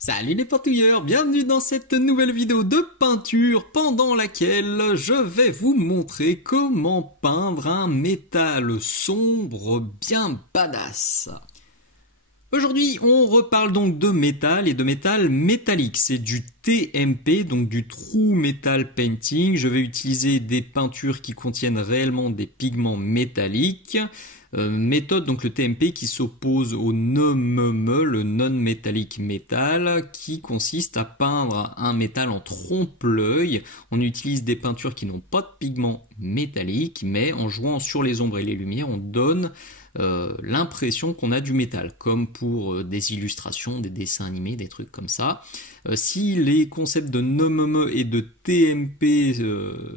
Salut les pentouilleurs, bienvenue dans cette nouvelle vidéo de peinture pendant laquelle je vais vous montrer comment peindre un métal sombre bien badass. Aujourd'hui, on reparle donc de métal et de métal métallique. C'est du TMP, donc du True Metal Painting. Je vais utiliser des peintures qui contiennent réellement des pigments métalliques. Méthode, donc le TMP qui s'oppose au NMM, le non-métallique métal, qui consiste à peindre un métal en trompe-l'œil. On utilise des peintures qui n'ont pas de pigments métalliques, mais en jouant sur les ombres et les lumières, on donne l'impression qu'on a du métal, comme pour des illustrations, des dessins animés, des trucs comme ça. Si les concepts de NMM et de TMP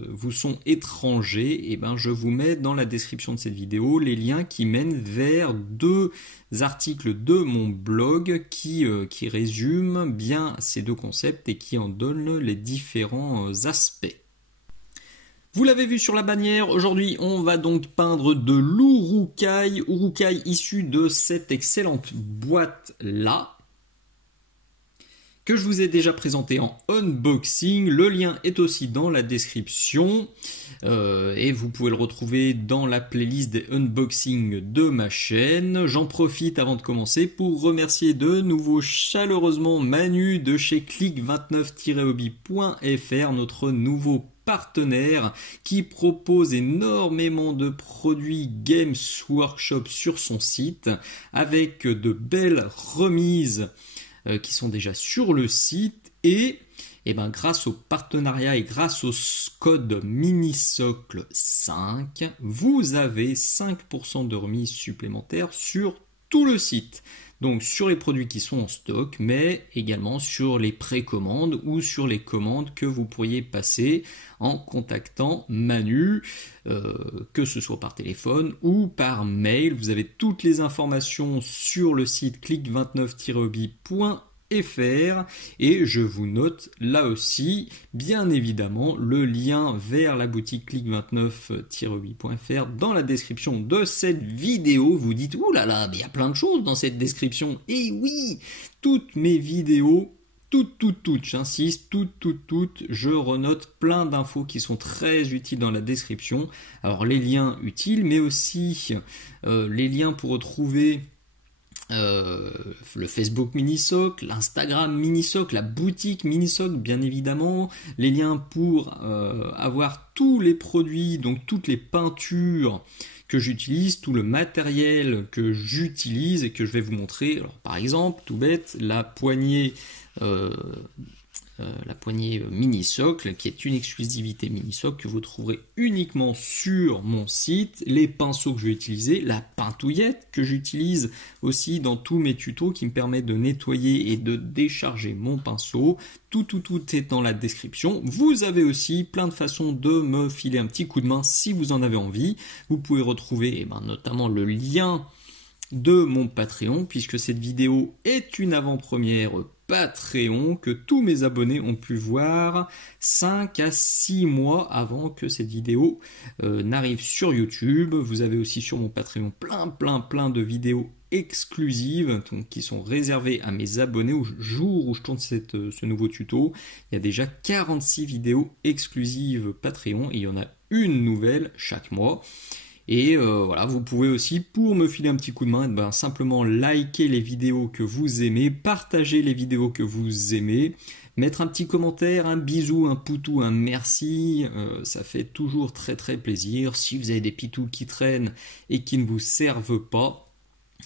vous sont étrangers, je vous mets dans la description de cette vidéo les liens qui mènent vers deux articles de mon blog qui résument bien ces deux concepts et qui en donnent les différents aspects. Vous l'avez vu sur la bannière, aujourd'hui on va donc peindre de l'Urukai, issu de cette excellente boîte là, que je vous ai déjà présenté en unboxing. Le lien est aussi dans la description et vous pouvez le retrouver dans la playlist des unboxings de ma chaîne. J'en profite avant de commencer pour remercier de nouveau chaleureusement Manu de chez click29-hobby.fr, notre nouveau partenaire qui propose énormément de produits Games Workshop sur son site avec de belles remises qui sont déjà sur le site et grâce au partenariat et grâce au code Minisocle 5, vous avez 5% de remise supplémentaire sur tout le site. Donc sur les produits qui sont en stock, mais également sur les précommandes ou sur les commandes que vous pourriez passer en contactant Manu, que ce soit par téléphone ou par mail. Vous avez toutes les informations sur le site click29-hobby.fr et je vous note là aussi bien évidemment le lien vers la boutique click29-hobby.fr dans la description de cette vidéo. Vous dites ouh là là, mais il y a plein de choses dans cette description. Et oui, toutes mes vidéos, toutes, j'insiste, toutes, je renote plein d'infos qui sont très utiles dans la description. Alors les liens utiles, mais aussi les liens pour retrouver le Facebook Minisocle, l'Instagram Minisocle, la boutique Minisocle bien évidemment, les liens pour avoir tous les produits, donc toutes les peintures que j'utilise, tout le matériel que j'utilise et que je vais vous montrer. Alors, par exemple, tout bête, la poignée Minisocle, qui est une exclusivité Minisocle que vous trouverez uniquement sur mon site, les pinceaux que je vais utiliser, la peintouillette que j'utilise aussi dans tous mes tutos qui me permet de nettoyer et de décharger mon pinceau. Tout est dans la description. Vous avez aussi plein de façons de me filer un petit coup de main si vous en avez envie. Vous pouvez retrouver notamment le lien de mon Patreon, puisque cette vidéo est une avant-première Patreon que tous mes abonnés ont pu voir 5 à 6 mois avant que cette vidéo n'arrive sur YouTube. Vous avez aussi sur mon Patreon plein de vidéos exclusives donc, qui sont réservées à mes abonnés au jour où je tourne ce nouveau tuto. Il y a déjà 46 vidéos exclusives Patreon et il y en a une nouvelle chaque mois. Et voilà, vous pouvez aussi, pour me filer un petit coup de main, simplement liker les vidéos que vous aimez, partager les vidéos que vous aimez, mettre un petit commentaire, un bisou, un poutou, un merci, ça fait toujours très plaisir. Si vous avez des pitous qui traînent et qui ne vous servent pas,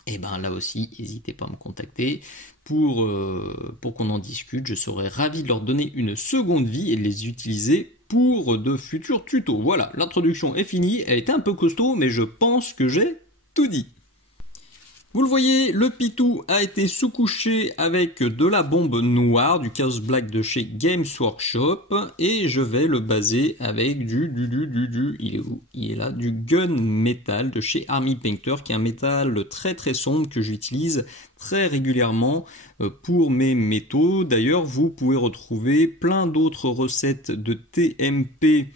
là aussi, n'hésitez pas à me contacter pour qu'on en discute. Je serais ravi de leur donner une seconde vie et de les utiliser pour de futurs tutos. Voilà, l'introduction est finie, elle était un peu costaud, mais je pense que j'ai tout dit. Vous le voyez, le pitou a été sous-couché avec de la bombe noire, du Chaos Black de chez Games Workshop, et je vais le baser avec il est où? Il est là, du Gun Metal de chez Army Painter, qui est un métal très sombre que j'utilise très régulièrement pour mes métaux. D'ailleurs, vous pouvez retrouver plein d'autres recettes de TMP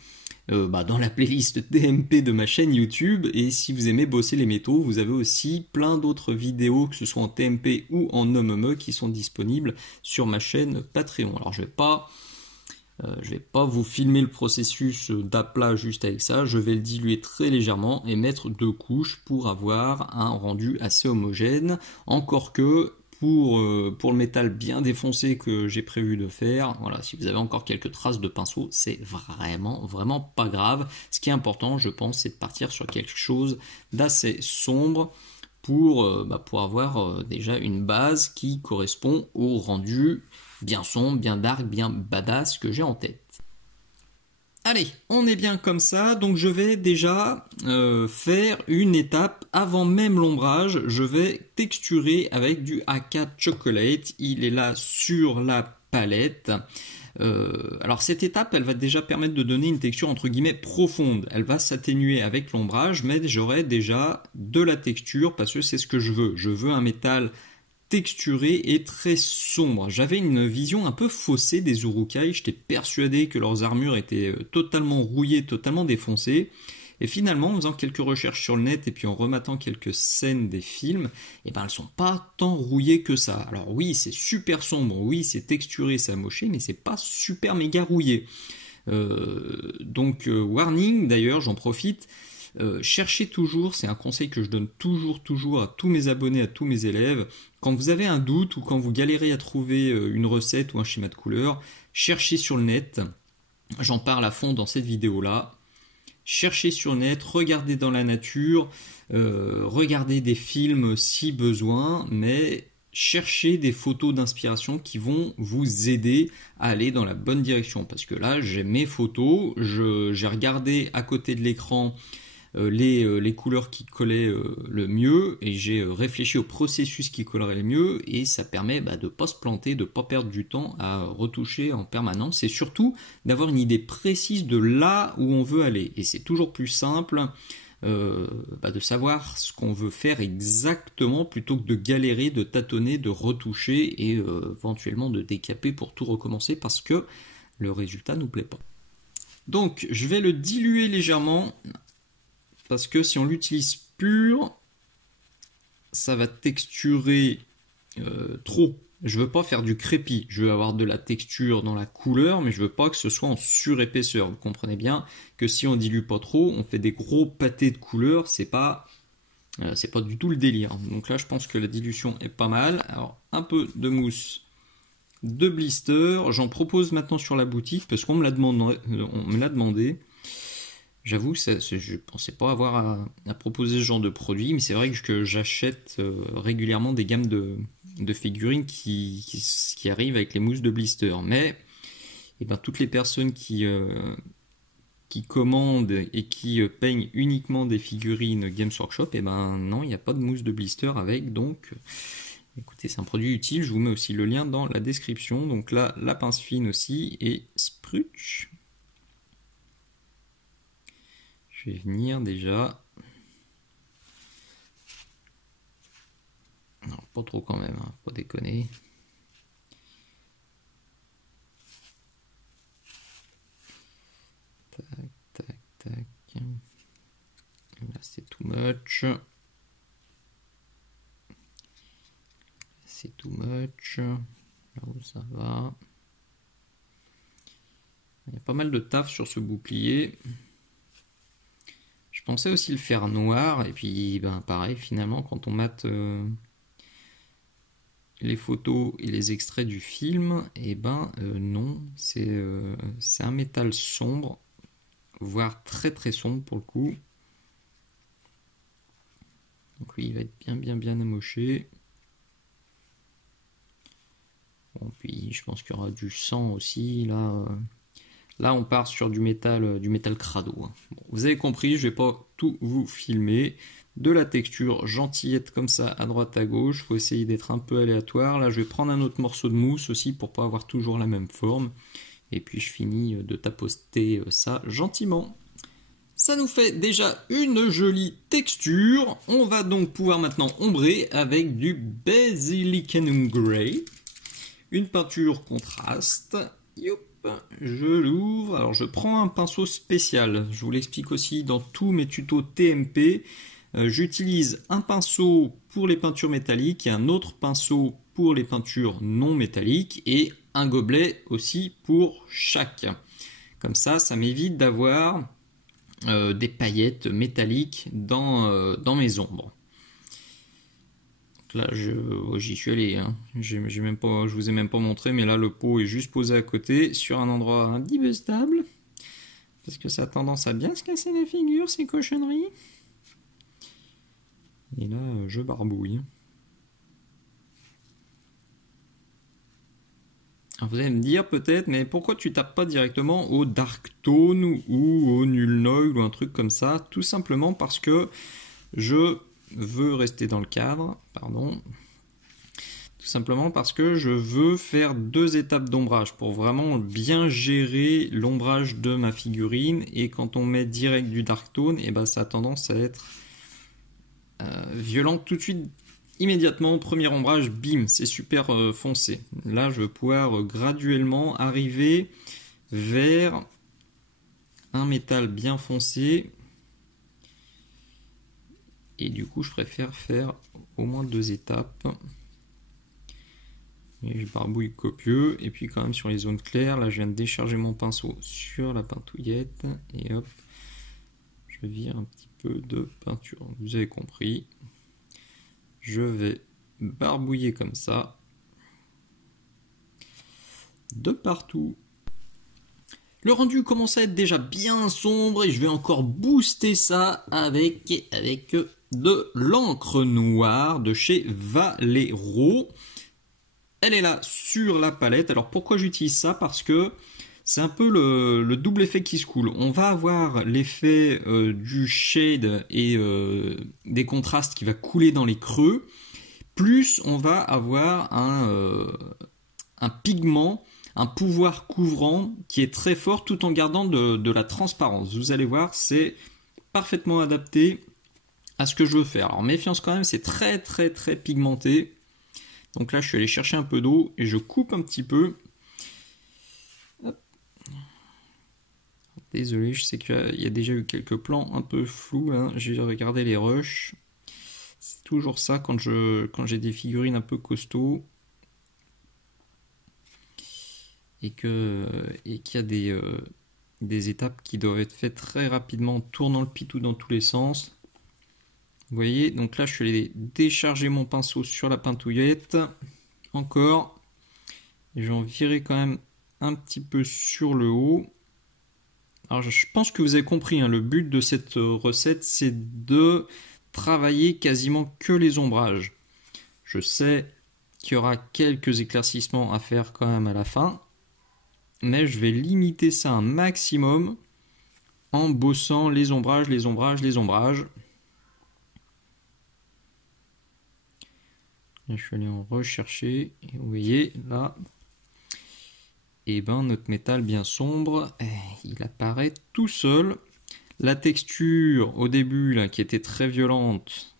dans la playlist TMP de ma chaîne YouTube. Et si vous aimez bosser les métaux, vous avez aussi plein d'autres vidéos, que ce soit en TMP ou en OMME, qui sont disponibles sur ma chaîne Patreon. Alors je vais pas vous filmer le processus d'aplat juste avec ça, je vais le diluer très légèrement et mettre 2 couches pour avoir un rendu assez homogène. Encore que pour le métal bien défoncé que j'ai prévu de faire, voilà, si vous avez encore quelques traces de pinceau, c'est vraiment pas grave. Ce qui est important, je pense, c'est de partir sur quelque chose d'assez sombre pour avoir déjà une base qui correspond au rendu bien sombre, bien dark, bien badass que j'ai en tête. Allez, on est bien comme ça, donc je vais déjà faire une étape avant même l'ombrage. Je vais texturer avec du AK Chocolate, il est là sur la palette. Alors cette étape, elle va déjà permettre de donner une texture entre guillemets profonde. Elle va s'atténuer avec l'ombrage, mais j'aurai déjà de la texture parce que c'est ce que je veux. Je veux un métal texturé et très sombre. J'avais une vision un peu faussée des Uruk-hai, j'étais persuadé que leurs armures étaient totalement rouillées, totalement défoncées, et finalement en faisant quelques recherches sur le net et puis en rematant quelques scènes des films, elles sont pas tant rouillées que ça. Alors oui, c'est super sombre, oui c'est texturé, c'est amoché, mais c'est pas super méga rouillé. Warning d'ailleurs, j'en profite, cherchez toujours, c'est un conseil que je donne toujours à tous mes abonnés, à tous mes élèves, quand vous avez un doute ou quand vous galérez à trouver une recette ou un schéma de couleur, cherchez sur le net, j'en parle à fond dans cette vidéo là, cherchez sur le net, regardez dans la nature, regardez des films si besoin, mais cherchez des photos d'inspiration qui vont vous aider à aller dans la bonne direction, parce que là j'ai mes photos, j'ai regardé à côté de l'écran les couleurs qui collaient le mieux et j'ai réfléchi au processus qui collerait le mieux et ça permet de ne pas se planter, de ne pas perdre du temps à retoucher en permanence et surtout d'avoir une idée précise de là où on veut aller. Et c'est toujours plus simple de savoir ce qu'on veut faire exactement plutôt que de galérer, de tâtonner, de retoucher et éventuellement de décaper pour tout recommencer parce que le résultat ne nous plaît pas. Donc je vais le diluer légèrement parce que si on l'utilise pur, ça va texturer trop. Je veux pas faire du crépi, je veux avoir de la texture dans la couleur, mais je veux pas que ce soit en surépaisseur. Vous comprenez bien que si on dilue pas trop, on fait des gros pâtés de couleurs, c'est pas du tout le délire. Donc là, je pense que la dilution est pas mal. Alors, un peu de mousse de blister, j'en propose maintenant sur la boutique parce qu'on me l'a demandé. J'avoue, je pensais pas avoir à proposer ce genre de produit, mais c'est vrai que j'achète régulièrement des gammes de figurines qui arrivent avec les mousses de blister. Mais toutes les personnes qui commandent et qui peignent uniquement des figurines Games Workshop, non, il n'y a pas de mousse de blister avec. Donc, écoutez, c'est un produit utile. Je vous mets aussi le lien dans la description. Donc là, la pince fine aussi et Sprutch. Je vais venir déjà. Non, pas trop quand même, hein, faut pas déconner. Tac, tac, tac. Là, c'est too much. C'est too much. Là où ça va. Il y a pas mal de taf sur ce bouclier. Je pensais aussi le faire noir, et puis pareil, finalement, quand on mate les photos et les extraits du film, non, c'est un métal sombre, voire très très sombre pour le coup. Donc lui, il va être bien amoché. Bon, puis je pense qu'il y aura du sang aussi, là... Là, on part sur du métal crado. Bon, vous avez compris, je ne vais pas tout vous filmer. De la texture gentillette comme ça, à droite à gauche. Il faut essayer d'être un peu aléatoire. Là, je vais prendre un autre morceau de mousse aussi pour ne pas avoir toujours la même forme. Et puis, je finis de tapoter ça gentiment. Ça nous fait déjà une jolie texture. On va donc pouvoir maintenant ombrer avec du Basilicum Grey. Une peinture contraste. Youp. je l'ouvre. Alors je prends un pinceau spécial. Je vous l'explique aussi dans tous mes tutos TMP. J'utilise un pinceau pour les peintures métalliques et un autre pinceau pour les peintures non métalliques et un gobelet aussi pour chaque. Comme ça m'évite d'avoir des paillettes métalliques dans mes ombres. Là, j'y suis allé. Hein. Je vous ai même pas montré, mais là, le pot est juste posé à côté, sur un endroit un petit peu stable. Parce que ça a tendance à bien se casser la figure, ces cochonneries. Et là, je barbouille. Alors, vous allez me dire peut-être, mais pourquoi tu tapes pas directement au dark tone ou au null noise ou un truc comme ça? Tout simplement parce que je veux rester dans le cadre, pardon. Tout simplement parce que je veux faire 2 étapes d'ombrage pour vraiment bien gérer l'ombrage de ma figurine. Et quand on met direct du dark tone, et ben ça a tendance à être violent tout de suite, immédiatement. Premier ombrage, bim, c'est super foncé. Là, je vais pouvoir graduellement arriver vers un métal bien foncé. Et du coup, je préfère faire au moins 2 étapes. Et je barbouille copieux. Et puis quand même sur les zones claires, là je viens de décharger mon pinceau sur la pintouillette. Et hop, je vire un petit peu de peinture. Vous avez compris. Je vais barbouiller comme ça. De partout. Le rendu commence à être déjà bien sombre et je vais encore booster ça avec de l'encre noire de chez Vallejo. Elle est là sur la palette. Alors pourquoi j'utilise ça? Parce que c'est un peu le double effet qui se coule. On va avoir l'effet du shade et des contrastes qui va couler dans les creux. Plus on va avoir un pigment, un pouvoir couvrant qui est très fort tout en gardant de la transparence. Vous allez voir, c'est parfaitement adapté à ce que je veux faire. Alors méfiance quand même, c'est très très très pigmenté. Donc là, je suis allé chercher un peu d'eau et je coupe un petit peu. Hop. Désolé, je sais qu'il y a déjà eu quelques plans un peu flous. Hein. J'ai regardé les rushs. C'est toujours ça quand j'ai des figurines un peu costauds. Et qu'il y a des étapes qui doivent être faites très rapidement en tournant le pitou dans tous les sens. Vous voyez, donc là je suis allé décharger mon pinceau sur la pintouillette. Encore. Et je vais en virer quand même un petit peu sur le haut. Alors je pense que vous avez compris, hein, le but de cette recette c'est de travailler quasiment que les ombrages. Je sais qu'il y aura quelques éclaircissements à faire quand même à la fin. Mais je vais limiter ça un maximum en bossant les ombrages, les ombrages, les ombrages. Là, je suis allé en rechercher. Et vous voyez, là, et ben, notre métal bien sombre, il apparaît tout seul. La texture, au début, là, qui était très violente,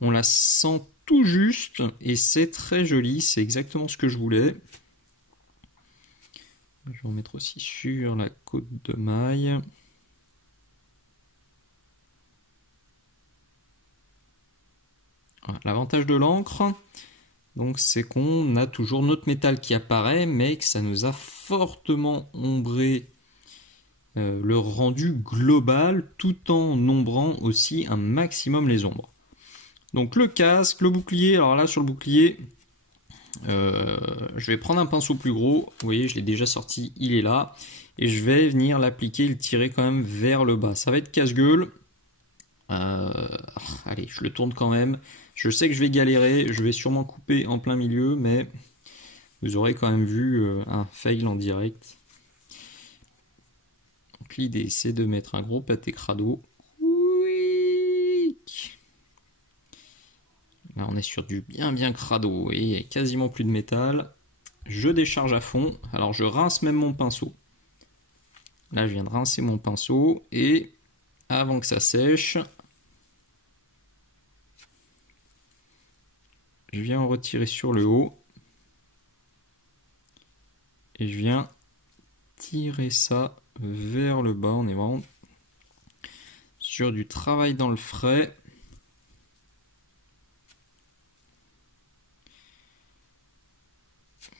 on la sent tout juste. Et c'est très joli. C'est exactement ce que je voulais. Je vais en mettre aussi sur la côte de maille. Voilà, l'avantage de l'encre, donc, c'est qu'on a toujours notre métal qui apparaît, mais que ça nous a fortement ombré le rendu global, tout en ombrant aussi un maximum les ombres. Donc le casque, le bouclier, alors là sur le bouclier, je vais prendre un pinceau plus gros, vous voyez je l'ai déjà sorti, il est là, et je vais venir l'appliquer, le tirer quand même vers le bas. Ça va être casse-gueule, allez je le tourne quand même, je sais que je vais galérer, je vais sûrement couper en plein milieu, mais vous aurez quand même vu un fail en direct. Donc l'idée c'est de mettre un gros pâté crado. Là on est sur du bien crado et il n'y a quasiment plus de métal. Je décharge à fond. Alors je rince même mon pinceau. Là je viens de rincer mon pinceau et avant que ça sèche, je viens en retirer sur le haut. Et je viens tirer ça vers le bas. On est vraiment sur du travail dans le frais.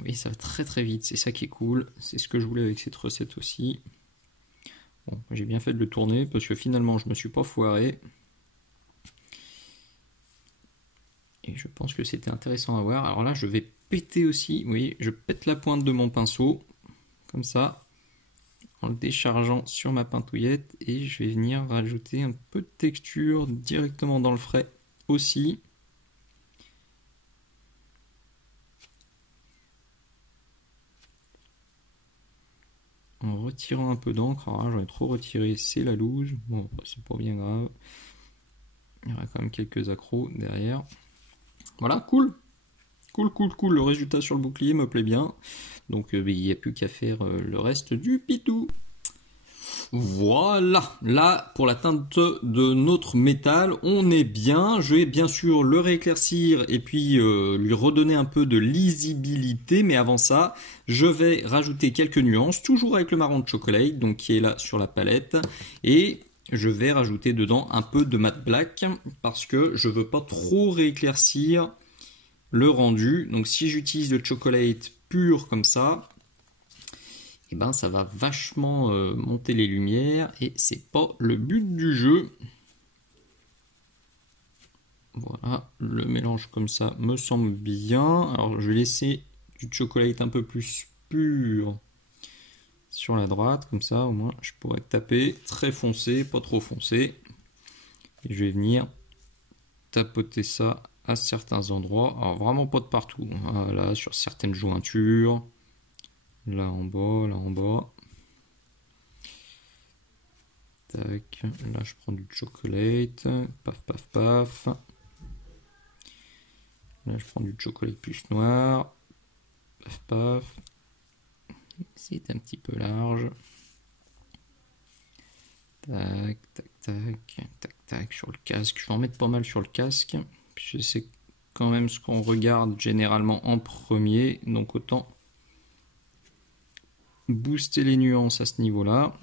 Oui, ça va très très vite, c'est ça qui est cool. C'est ce que je voulais avec cette recette aussi. Bon, j'ai bien fait de le tourner parce que finalement je me suis pas foiré. Et je pense que c'était intéressant à voir. Alors là, je vais péter aussi. Oui, je pète la pointe de mon pinceau. Comme ça. En le déchargeant sur ma pintouillette. Et je vais venir rajouter un peu de texture directement dans le frais aussi. En retirant un peu d'encre. Alors là, j'en ai trop retiré. C'est la loose. Bon, c'est pas bien grave. Il y aura quand même quelques accros derrière. Voilà, cool. Cool. Le résultat sur le bouclier me plaît bien. Donc il n'y a plus qu'à faire le reste du pitou. Voilà, là pour la teinte de notre métal, on est bien. Je vais bien sûr le rééclaircir et puis lui redonner un peu de lisibilité. Mais avant ça, je vais rajouter quelques nuances, toujours avec le marron de chocolat, donc qui est là sur la palette. Et je vais rajouter dedans un peu de matte black parce que je veux pas trop rééclaircir le rendu. Donc si j'utilise le chocolate pur comme ça, et ben ça va vachement monter les lumières et c'est pas le but du jeu. Voilà, le mélange comme ça me semble bien. Alors je vais laisser du chocolate un peu plus pur sur la droite, comme ça au moins je pourrais taper très foncé, pas trop foncé. Et je vais venir tapoter ça à certains endroits, alors vraiment pas de partout, voilà, sur certaines jointures, là en bas, tac, là je prends du chocolate, paf, là je prends du chocolate plus noir, paf, c'est un petit peu large, tac, sur le casque, je vais en mettre pas mal sur le casque, je sais quand même ce qu'on regarde généralement en premier, donc autant booster les nuances à ce niveau-là.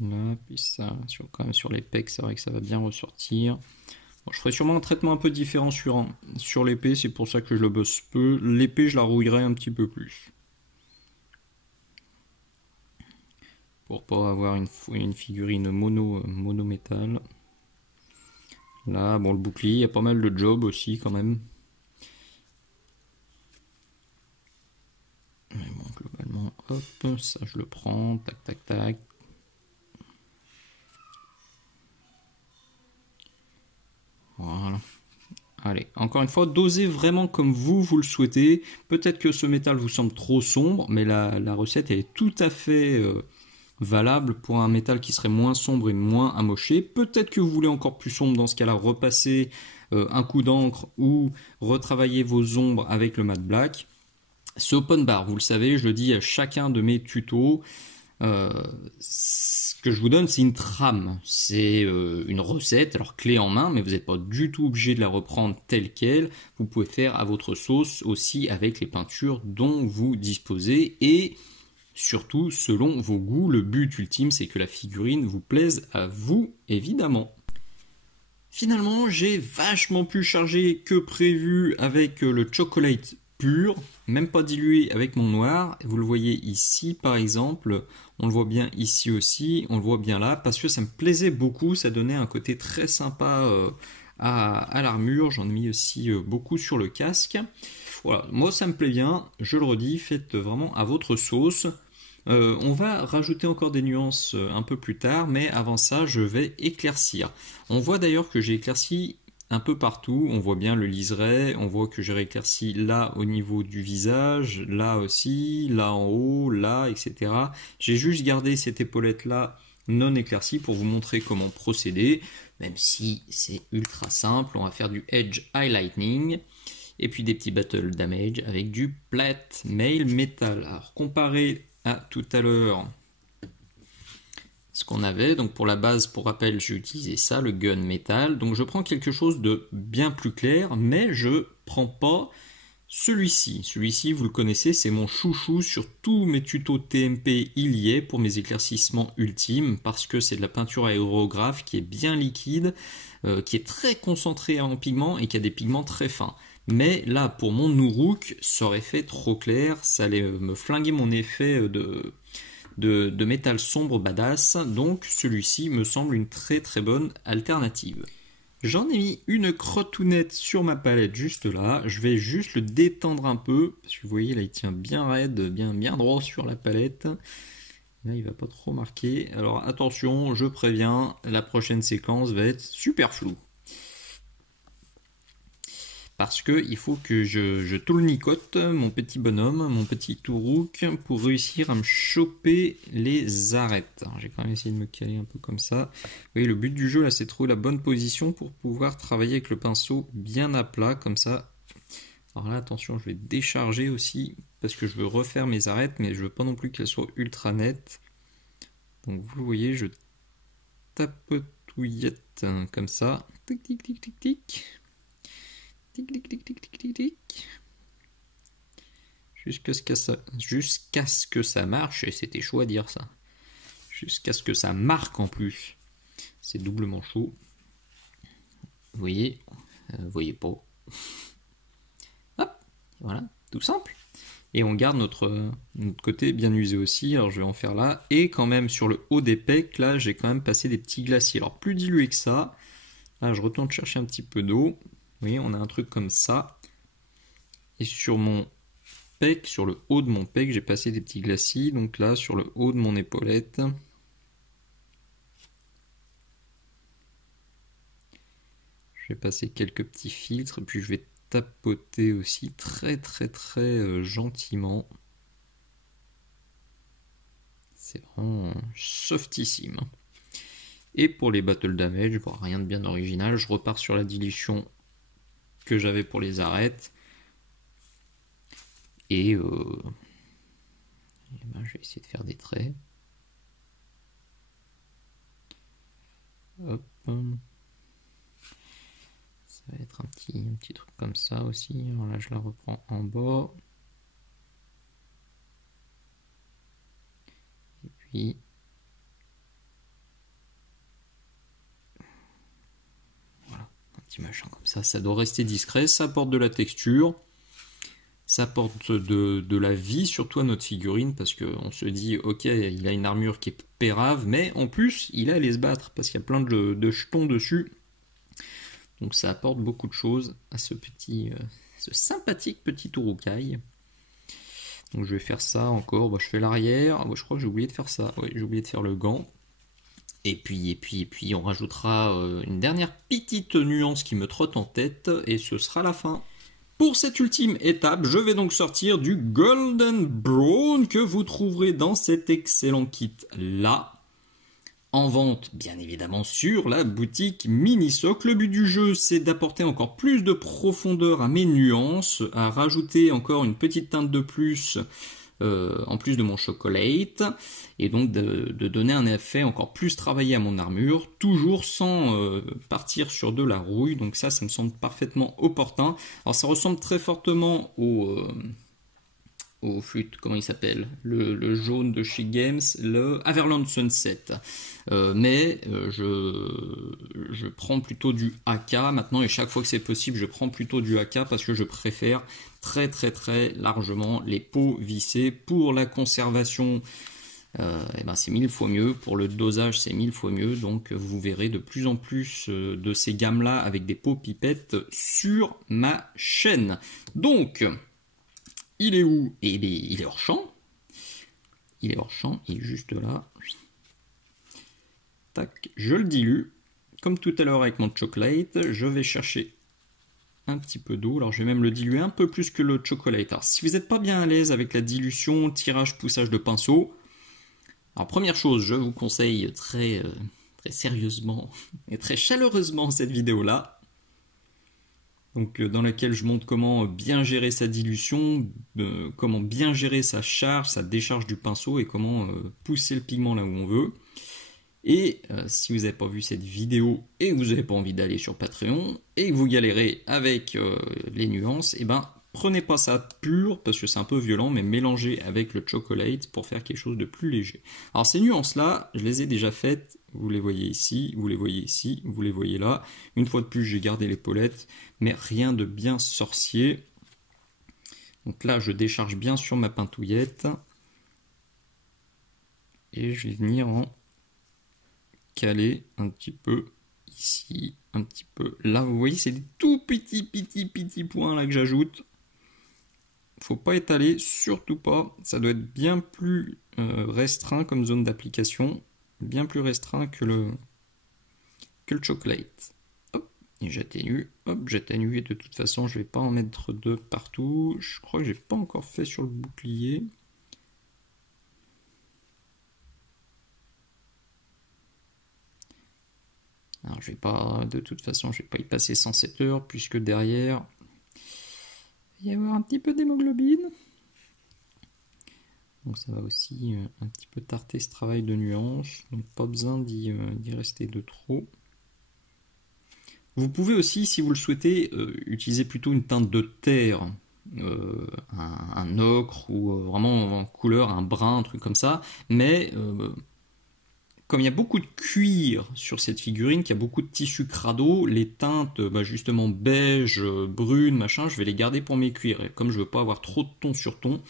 Là, puis ça, quand même sur les pecs, c'est vrai que ça va bien ressortir. Bon, je ferai sûrement un traitement un peu différent sur l'épée, c'est pour ça que je le bosse peu. L'épée, je la rouillerai un petit peu plus. Pour pas avoir une figurine mono métal. Là, bon, le bouclier, il y a pas mal de jobs aussi quand même. Mais bon, globalement, hop, ça je le prends, tac. Voilà. Allez, encore une fois, dosez vraiment comme vous le souhaitez. Peut-être que ce métal vous semble trop sombre, mais la recette est tout à fait valable pour un métal qui serait moins sombre et moins amoché. Peut-être que vous voulez encore plus sombre, dans ce cas-là, repasser un coup d'encre ou retravailler vos ombres avec le matte black. C'est open bar, vous le savez, je le dis à chacun de mes tutos. Ce que je vous donne, c'est une trame, c'est une recette, alors clé en main, mais vous n'êtes pas du tout obligé de la reprendre telle qu'elle. Vous pouvez faire à votre sauce aussi avec les peintures dont vous disposez et surtout selon vos goûts. Le but ultime, c'est que la figurine vous plaise à vous, évidemment. Finalement, j'ai vachement plus chargé que prévu avec le chocolate pur, même pas dilué avec mon noir. Vous le voyez ici par exemple, on le voit bien ici aussi, on le voit bien là, parce que ça me plaisait beaucoup, ça donnait un côté très sympa à l'armure. J'en ai mis aussi beaucoup sur le casque. Voilà, moi ça me plaît bien, je le redis, faites vraiment à votre sauce. On va rajouter encore des nuances un peu plus tard, mais avant ça, je vais éclaircir. On voit d'ailleurs que j'ai éclairci un peu partout. On voit bien le liseré, on voit que j'ai rééclairci là au niveau du visage, là aussi, là en haut, là, etc. J'ai juste gardé cette épaulette-là non éclaircie pour vous montrer comment procéder, même si c'est ultra simple. On va faire du Edge Highlighting. Et puis des petits battle damage avec du plate mail metal. Alors comparé à tout à l'heure ce qu'on avait, donc pour la base, pour rappel, j'ai utilisé ça, le gun metal. Donc je prends quelque chose de bien plus clair, mais je prends pas Celui-ci, vous le connaissez, c'est mon chouchou sur tous mes tutos TMP, il y est pour mes éclaircissements ultimes, parce que c'est de la peinture aérographe qui est bien liquide, qui est très concentrée en pigments et qui a des pigments très fins. Mais là, pour mon Nooruuk, ça aurait fait trop clair, ça allait me flinguer mon effet de métal sombre badass, donc celui-ci me semble une très très bonne alternative. J'en ai mis une crotounette sur ma palette juste là, je vais juste le détendre un peu, parce que vous voyez là il tient bien raide, bien droit sur la palette. Là il va pas trop marquer, alors attention, je préviens, la prochaine séquence va être super floue. Parce que il faut que je tournicote mon petit bonhomme, mon petit Nooruuk, pour réussir à me choper les arêtes. J'ai quand même essayé de me caler un peu comme ça. Vous voyez, le but du jeu là, c'est de trouver la bonne position pour pouvoir travailler avec le pinceau bien à plat, comme ça. Alors là, attention, je vais décharger aussi, parce que je veux refaire mes arêtes, mais je veux pas non plus qu'elles soient ultra nettes. Donc vous le voyez, je tapotouillette comme ça. Tic, tic, tic, tic, tic. Tic, tic, tic, tic, tic, tic, tic. Jusqu'à ce que ça marche, et c'était chaud à dire ça. Jusqu'à ce que ça marque en plus. C'est doublement chaud. Vous voyez, vous voyez pas. Hop, voilà, tout simple. Et on garde notre côté bien usé aussi. Alors je vais en faire là. Et quand même sur le haut des pecs, là j'ai quand même passé des petits glaciers. Alors plus dilué que ça. Là je retourne chercher un petit peu d'eau. Vous voyez, on a un truc comme ça. Et sur mon pec, sur le haut de mon pec, j'ai passé des petits glacis. Donc là, sur le haut de mon épaulette, je vais passer quelques petits filtres. Et puis je vais tapoter aussi très gentiment. C'est vraiment softissime. Et pour les battle damage, bon, rien de bien original. Je repars sur la dilution que j'avais pour les arêtes. Et ben, je vais essayer de faire des traits. Hop. Ça va être un petit truc comme ça aussi. Alors là, je la reprends en bas. Et puis... voilà, un petit machin comme ça. Ça doit rester discret. Ça apporte de la texture. Ça apporte de la vie, surtout à notre figurine, parce qu'on se dit, ok, il a une armure qui est pérave, mais en plus, il a à aller se battre, parce qu'il y a plein de jetons dessus. Donc ça apporte beaucoup de choses à ce sympathique petit Urukai. Donc je vais faire ça encore, je fais l'arrière, je crois que j'ai oublié de faire ça, oui, j'ai oublié de faire le gant. Et puis on rajoutera une dernière petite nuance qui me trotte en tête, et ce sera la fin. Pour cette ultime étape, je vais donc sortir du Golden Brown que vous trouverez dans cet excellent kit là. En vente, bien évidemment, sur la boutique Minisoc. Le but du jeu, c'est d'apporter encore plus de profondeur à mes nuances, à rajouter encore une petite teinte de plus en plus de mon chocolate, et donc de donner un effet encore plus travaillé à mon armure, toujours sans partir sur de la rouille. Donc ça me semble parfaitement opportun. Alors ça ressemble très fortement au flûte, comment il s'appelle, le jaune de chez Games, le Averland Sunset. Mais je prends plutôt du AK maintenant, et chaque fois que c'est possible, je prends plutôt du AK parce que je préfère très largement les pots vissés. Pour la conservation, et ben c'est 1000 fois mieux. Pour le dosage, c'est 1000 fois mieux. Donc vous verrez de plus en plus de ces gammes-là avec des pots pipettes sur ma chaîne. Donc... il est où? Eh bien, il est hors champ. Il est hors champ, il est juste là. Tac, je le dilue. Comme tout à l'heure avec mon chocolate, je vais chercher un petit peu d'eau. Alors, je vais même le diluer un peu plus que le chocolate. Alors, si vous n'êtes pas bien à l'aise avec la dilution, tirage, poussage de pinceau, alors première chose, je vous conseille très sérieusement et très chaleureusement cette vidéo-là. Donc, dans laquelle je montre comment bien gérer sa dilution, comment bien gérer sa charge, sa décharge du pinceau et comment pousser le pigment là où on veut. Et si vous n'avez pas vu cette vidéo et que vous n'avez pas envie d'aller sur Patreon et que vous galérez avec les nuances, et ben prenez pas ça pur parce que c'est un peu violent, mais mélangez avec le chocolate pour faire quelque chose de plus léger. Alors ces nuances-là, je les ai déjà faites. Vous les voyez ici, vous les voyez ici, vous les voyez là. Une fois de plus, j'ai gardé l'épolette, mais rien de bien sorcier. Donc là, je décharge bien sur ma pintouillette. Et je vais venir en caler un petit peu ici, un petit peu là. Vous voyez, c'est des tout petits points là que j'ajoute. Faut pas étaler, surtout pas. Ça doit être bien plus restreint comme zone d'application. Bien plus restreint que le chocolate. Hop, et j'atténue. Hop, j'atténue. Et de toute façon, je vais pas en mettre deux partout. Je crois que j'ai pas encore fait sur le bouclier. Alors, je vais pas, de toute façon, je vais pas y passer 107 heures puisque derrière, il va y avoir un petit peu d'hémoglobine. Donc ça va aussi un petit peu tarter ce travail de nuance, donc pas besoin d'y rester de trop. Vous pouvez aussi, si vous le souhaitez, utiliser plutôt une teinte de terre, un ocre ou vraiment en couleur, un brun, un truc comme ça, mais comme il y a beaucoup de cuir sur cette figurine, qu'il y a beaucoup de tissu crado, les teintes justement beige, brune, machin, je vais les garder pour mes cuirs. Et comme je veux pas avoir trop de ton sur ton,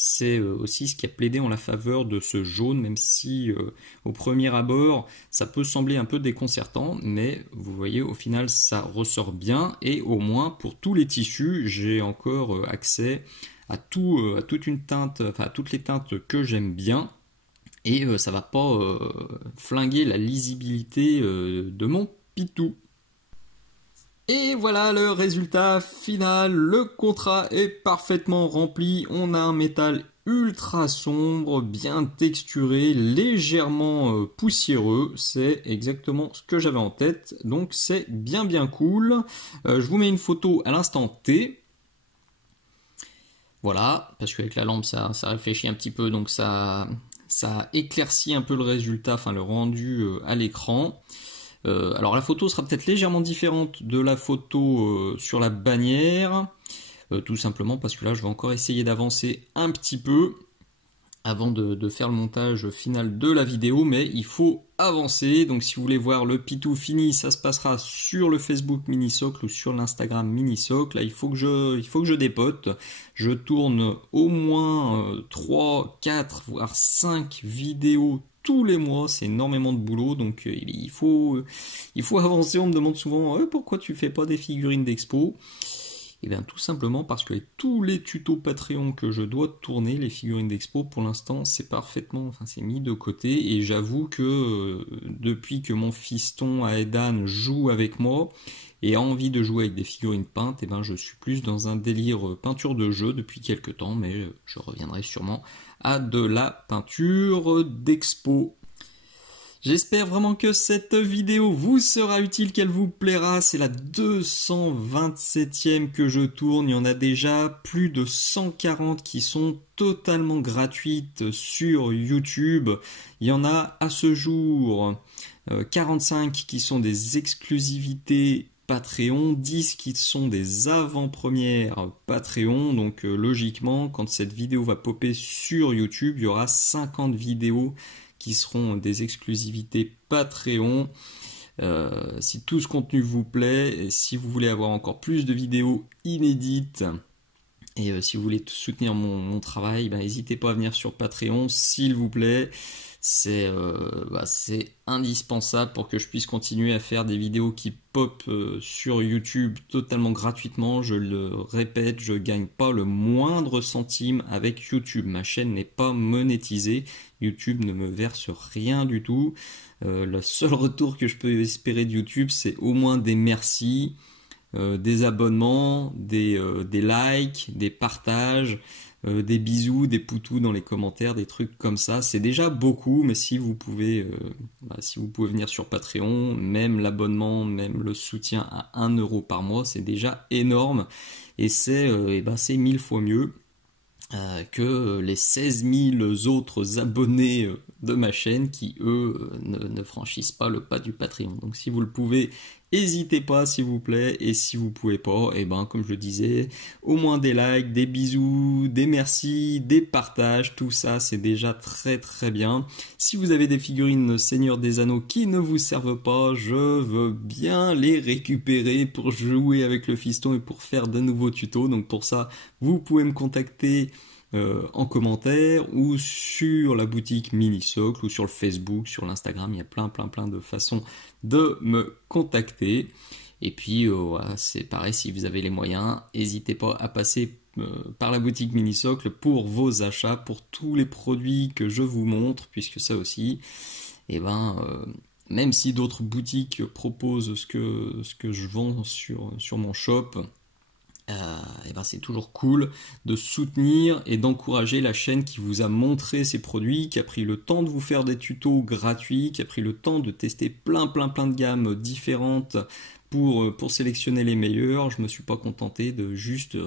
c'est aussi ce qui a plaidé en la faveur de ce jaune, même si au premier abord ça peut sembler un peu déconcertant, mais vous voyez au final ça ressort bien, et au moins pour tous les tissus j'ai encore accès à toute une teinte, enfin à toutes les teintes que j'aime bien, et ça va pas flinguer la lisibilité de mon pitou. Et voilà le résultat final, le contrat est parfaitement rempli, on a un métal ultra sombre, bien texturé, légèrement poussiéreux, c'est exactement ce que j'avais en tête, donc c'est bien cool. Je vous mets une photo à l'instant T. Voilà, parce qu'avec la lampe ça réfléchit un petit peu, donc ça éclaircit un peu le résultat, enfin le rendu à l'écran. Alors la photo sera peut-être légèrement différente de la photo sur la bannière, tout simplement parce que là je vais encore essayer d'avancer un petit peu avant de faire le montage final de la vidéo, mais il faut avancer. Donc si vous voulez voir le pitou fini, ça se passera sur le Facebook Minisocle ou sur l'Instagram Minisocle. Là il faut que je dépote. Je tourne au moins 3, 4, voire 5 vidéos tous les mois, c'est énormément de boulot, donc il faut avancer. On me demande souvent pourquoi tu fais pas des figurines d'expo. Et bien tout simplement parce que tous les tutos Patreon que je dois tourner, les figurines d'expo, pour l'instant c'est c'est mis de côté, et j'avoue que depuis que mon fiston Aedan joue avec moi et a envie de jouer avec des figurines peintes, et ben je suis plus dans un délire peinture de jeu depuis quelques temps, mais je reviendrai sûrement à de la peinture d'expo. J'espère vraiment que cette vidéo vous sera utile, qu'elle vous plaira. C'est la 227e que je tourne. Il y en a déjà plus de 140 qui sont totalement gratuites sur YouTube. Il y en a à ce jour 45 qui sont des exclusivités Patreon, 10 qui sont des avant-premières Patreon. Donc logiquement, quand cette vidéo va popper sur YouTube, il y aura 50 vidéos qui seront des exclusivités Patreon. Si tout ce contenu vous plaît, et si vous voulez avoir encore plus de vidéos inédites, et si vous voulez soutenir mon travail, n'hésitez pas à venir sur Patreon, s'il vous plaît. C'est indispensable pour que je puisse continuer à faire des vidéos qui pop sur YouTube totalement gratuitement. Je le répète, je gagne pas le moindre centime avec YouTube. Ma chaîne n'est pas monétisée. YouTube ne me verse rien du tout. Le seul retour que je peux espérer de YouTube, c'est au moins des merci, des abonnements, des likes, des partages, des bisous, des poutous dans les commentaires, des trucs comme ça. C'est déjà beaucoup, mais si vous pouvez venir sur Patreon, même l'abonnement, même le soutien à 1 € par mois, c'est déjà énorme, et c'est 1000 fois mieux que les 16 000 autres abonnés de ma chaîne qui, eux, ne franchissent pas le pas du Patreon. Donc si vous le pouvez, N'hésitez pas s'il vous plaît, et si vous pouvez pas, et ben comme je le disais, au moins des likes, des bisous, des merci, des partages, tout ça c'est déjà très très bien. Si vous avez des figurines Seigneur des Anneaux qui ne vous servent pas, je veux bien les récupérer pour jouer avec le fiston et pour faire de nouveaux tutos. Donc pour ça, vous pouvez me contacter en commentaire ou sur la boutique Minisocle ou sur le Facebook, sur l'Instagram, il y a plein de façons de me contacter. Et puis voilà, c'est pareil, si vous avez les moyens, n'hésitez pas à passer par la boutique Minisocle pour vos achats, pour tous les produits que je vous montre, puisque ça aussi, et même si d'autres boutiques proposent ce que je vends sur mon shop, c'est toujours cool de soutenir et d'encourager la chaîne qui vous a montré ces produits, qui a pris le temps de vous faire des tutos gratuits, qui a pris le temps de tester plein de gammes différentes pour sélectionner les meilleurs. Je me suis pas contenté de juste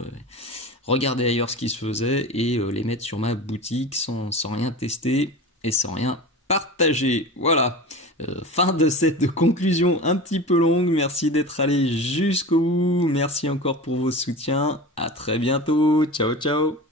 regarder ailleurs ce qui se faisait et les mettre sur ma boutique sans rien tester et sans rien partager. Voilà. Fin de cette conclusion un petit peu longue. Merci d'être allé jusqu'au bout. Merci encore pour vos soutiens. À très bientôt. Ciao, ciao.